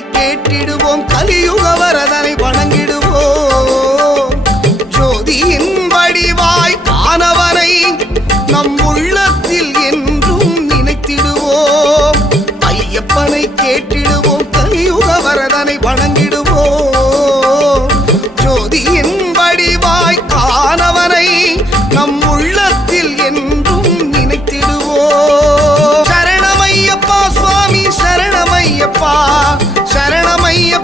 கேட்டிடுவோம் கலியுகவர்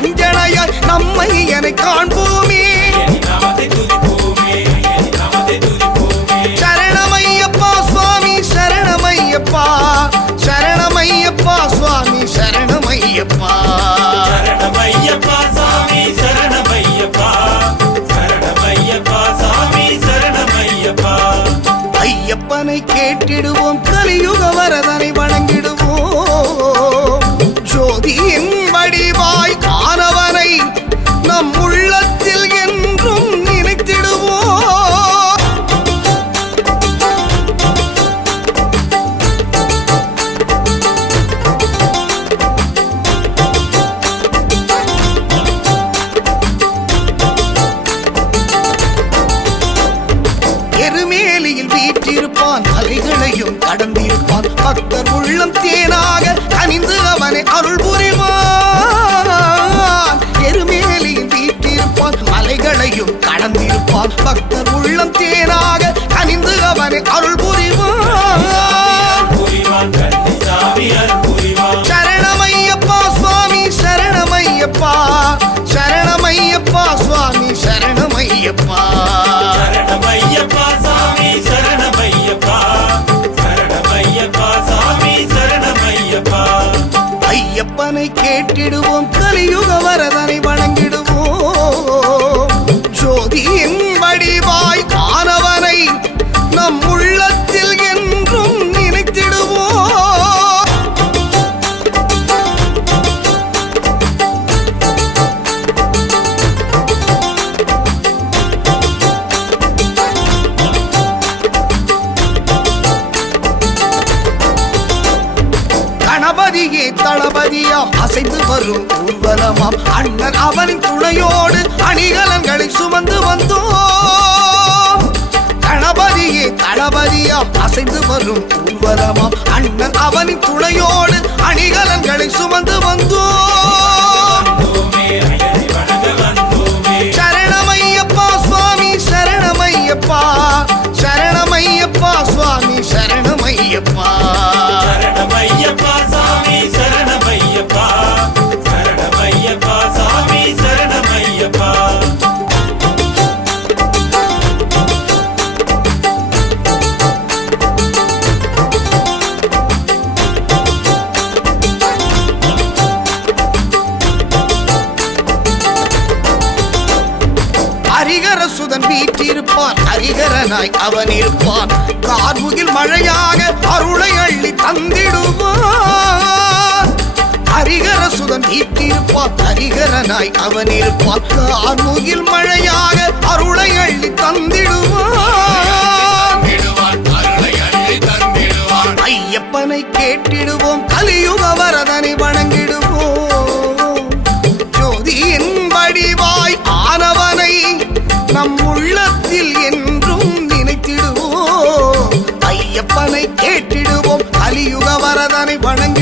இடமே பஞ்சனையாய் நம்மை என காண்போமே. சரணமையப்பா சுவாமி சரணமையப்பா. சரணமையப்பா சுவாமி சரணமையப்பா. சரணமையப்பா சாமி சரணமையப்பா. சரணமையப்பா சாமி சரணமையப்பா. ஐயப்பனை கேட்டிடுவோம் அலைகளையும் கடந்திருப்பான். பக்தர் உள்ளம் தேனாக கனிந்து அவனை அருள் புரிவான். எருமேலியில் வீற்றிருப்பான் மலைகளையும் கடந்திருப்பான். பக்தர் உள்ளம் தேனாக கனிந்து அவனை அருள் புரிவான். சரணமையப்பா சுவாமி சரணமையப்பா. சரணமையப்பா சுவாமி சரணமையப்பா. கேட்டிடுவோம் கலியுக வரதனை கணபதியே தளபதியாம் அசைந்து வரும் ஊர்வலமாம். அண்ணன் அவனின் துணையோடு அணிகலன்களை சுமந்து வந்தோம். கணபதியே தளபதியாம் அசைந்து வரும் ஊர்வலமாம். அண்ணன் அவனின் துணையோடு அணிகலன்களை சுமந்து வந்தோம். ஹரிகர சுதன் வீற்றிருப்பான். ஹரிகரனாய் அவன் இருப்பான் கார்முகில் மழையாக அருளை அள்ளி தந்திடுவான். ஹரிகர சுதன் வீற்றிருப்பான். ஹரிகரனாய் அவன் இருப்பான் கார்முகில் மழையாக அருளை அள்ளி தந்து நாரதனை வணங்கி